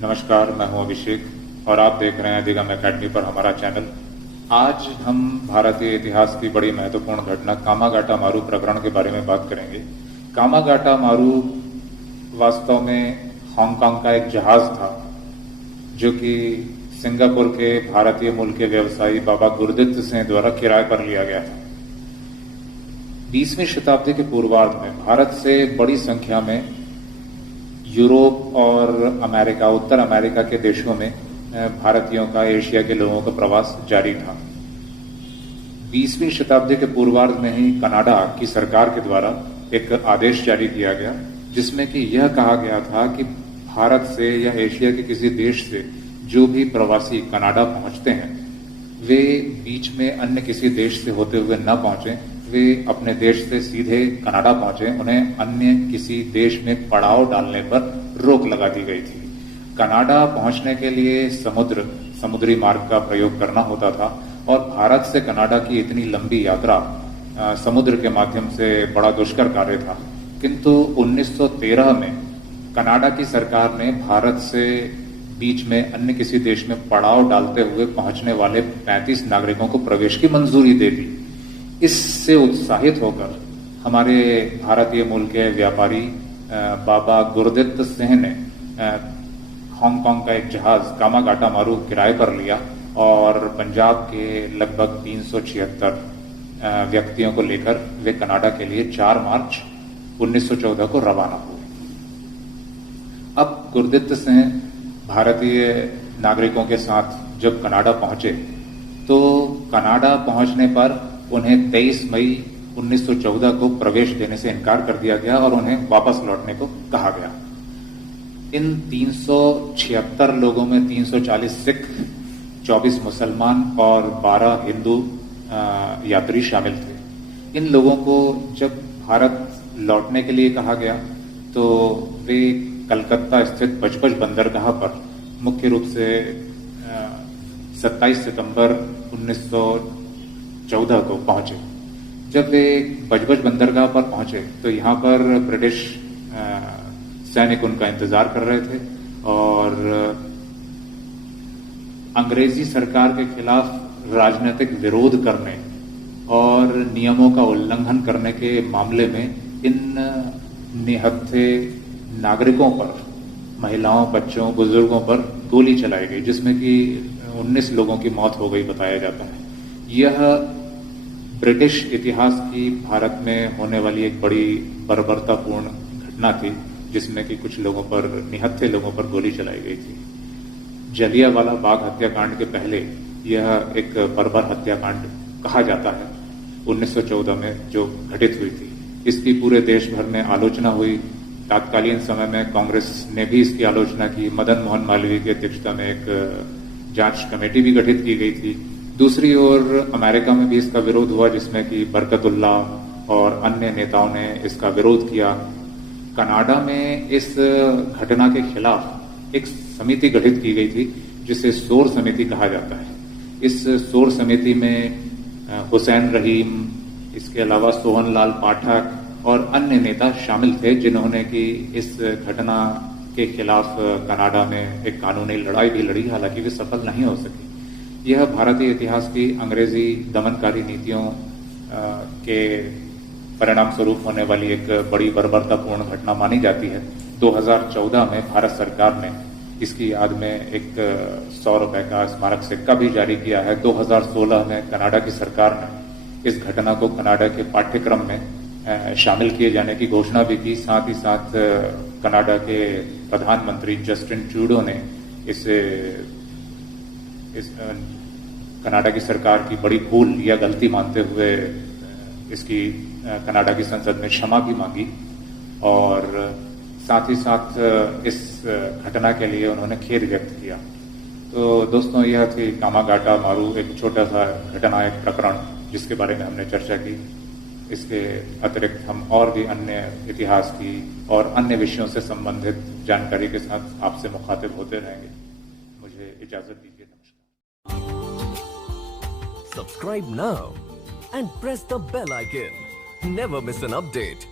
नमस्कार, मैं हूं अभिषेक और आप देख रहे हैं दिगम एकेडमी पर हमारा चैनल। आज हम भारतीय इतिहास की बड़ी महत्वपूर्ण घटना कामागाटा मारू प्रकरण के बारे में बात करेंगे। कामागाटा मारू वास्तव में हांगकांग का एक जहाज था जो कि सिंगापुर के भारतीय मूल के व्यवसायी बाबा गुरदित्त सिंह द्वारा किराए पर लिया गया था। 20वीं शताब्दी के पूर्वार्ध में भारत से बड़ी संख्या में यूरोप और अमेरिका, उत्तर अमेरिका के देशों में भारतीयों का, एशिया के लोगों का प्रवास जारी था। 20वीं शताब्दी के पूर्वार्ध में ही कनाडा की सरकार के द्वारा एक आदेश जारी किया गया जिसमें कि यह कहा गया था कि भारत से या एशिया के किसी देश से जो भी प्रवासी कनाडा पहुंचते हैं वे बीच में अन्य किसी देश से होते हुए न पहुंचे, वे अपने देश से सीधे कनाडा पहुंचे। उन्हें अन्य किसी देश में पड़ाव डालने पर रोक लगा दी गई थी। कनाडा पहुंचने के लिए समुद्री मार्ग का प्रयोग करना होता था और भारत से कनाडा की इतनी लंबी यात्रा समुद्र के माध्यम से बड़ा दुष्कर कार्य था। किंतु 1913 में कनाडा की सरकार ने भारत से बीच में अन्य किसी देश में पड़ाव डालते हुए पहुंचने वाले 35 नागरिकों को प्रवेश की मंजूरी दे दी। इससे उत्साहित होकर हमारे भारतीय मूल के व्यापारी बाबा गुरदित्त सिंह ने हांगकांग का एक जहाज कामागाटा मारू किराए पर लिया और पंजाब के लगभग 376 व्यक्तियों को लेकर वे कनाडा के लिए 4 मार्च 1914 को रवाना हुए। अब गुरदित्त सिंह भारतीय नागरिकों के साथ जब कनाडा पहुंचे तो कनाडा पहुंचने पर उन्हें 23 मई 1914 को प्रवेश देने से इनकार कर दिया गया और उन्हें वापस लौटने को कहा गया। इन 376 लोगों में 340 सिख, 24 मुसलमान और 12 हिंदू यात्री शामिल थे। इन लोगों को जब भारत लौटने के लिए कहा गया तो वे कलकत्ता स्थित बजबज बंदरगाह पर मुख्य रूप से 27 सितंबर 1914 को पहुंचे। जब वे बजबज बंदरगाह पर पहुंचे तो यहां पर ब्रिटिश सैनिक उनका इंतजार कर रहे थे और अंग्रेजी सरकार के खिलाफ राजनीतिक विरोध करने और नियमों का उल्लंघन करने के मामले में इन निहत्थे नागरिकों पर, महिलाओं, बच्चों, बुजुर्गों पर गोली चलाई गई जिसमें कि 19 लोगों की मौत हो गई बताया जाता है। यह ब्रिटिश इतिहास की भारत में होने वाली एक बड़ी बर्बरतापूर्ण घटना थी जिसमें कि कुछ लोगों पर, निहत्थे लोगों पर गोली चलाई गई थी। जलियांवाला बाग हत्याकांड के पहले यह एक बर्बर हत्याकांड कहा जाता है 1914 में जो घटित हुई थी। इसकी पूरे देश भर में आलोचना हुई। तत्कालीन समय में कांग्रेस ने भी इसकी आलोचना की। मदन मोहन मालवीय की अध्यक्षता में एक जांच कमेटी भी गठित की गई थी। दूसरी ओर अमेरिका में भी इसका विरोध हुआ जिसमें कि बरकतुल्ला और अन्य नेताओं ने इसका विरोध किया। कनाडा में इस घटना के खिलाफ एक समिति गठित की गई थी जिसे शोर समिति कहा जाता है। इस शोर समिति में हुसैन रहीम, इसके अलावा सोहनलाल पाठक और अन्य नेता शामिल थे जिन्होंने कि इस घटना के खिलाफ कनाडा में एक कानूनी लड़ाई भी लड़ी, हालांकि वे सफल नहीं हो सकी। यह भारतीय इतिहास की अंग्रेजी दमनकारी नीतियों के परिणाम स्वरूप होने वाली एक बड़ी बर्बरतापूर्ण घटना मानी जाती है। 2014 में भारत सरकार ने इसकी याद में एक 100 रुपए का स्मारक सिक्का भी जारी किया है। 2016 में कनाडा की सरकार ने इस घटना को कनाडा के पाठ्यक्रम में शामिल किए जाने की घोषणा भी की। साथ ही साथ कनाडा के प्रधानमंत्री जस्टिन ट्रूडो ने इस कनाडा की सरकार की बड़ी भूल या गलती मानते हुए इसकी कनाडा की संसद में क्षमा भी मांगी और साथ ही साथ इस घटना के लिए उन्होंने खेद व्यक्त किया। तो दोस्तों, यह थी कामागाटा मारू, एक छोटा सा घटना, एक प्रकरण जिसके बारे में हमने चर्चा की। इसके अतिरिक्त हम और भी अन्य इतिहास की और अन्य विषयों से संबंधित जानकारी के साथ आपसे मुखातिब होते रहेंगे। मुझे इजाजत दीजिए। नमस्कार। Subscribe now and press the bell icon. Never miss an update.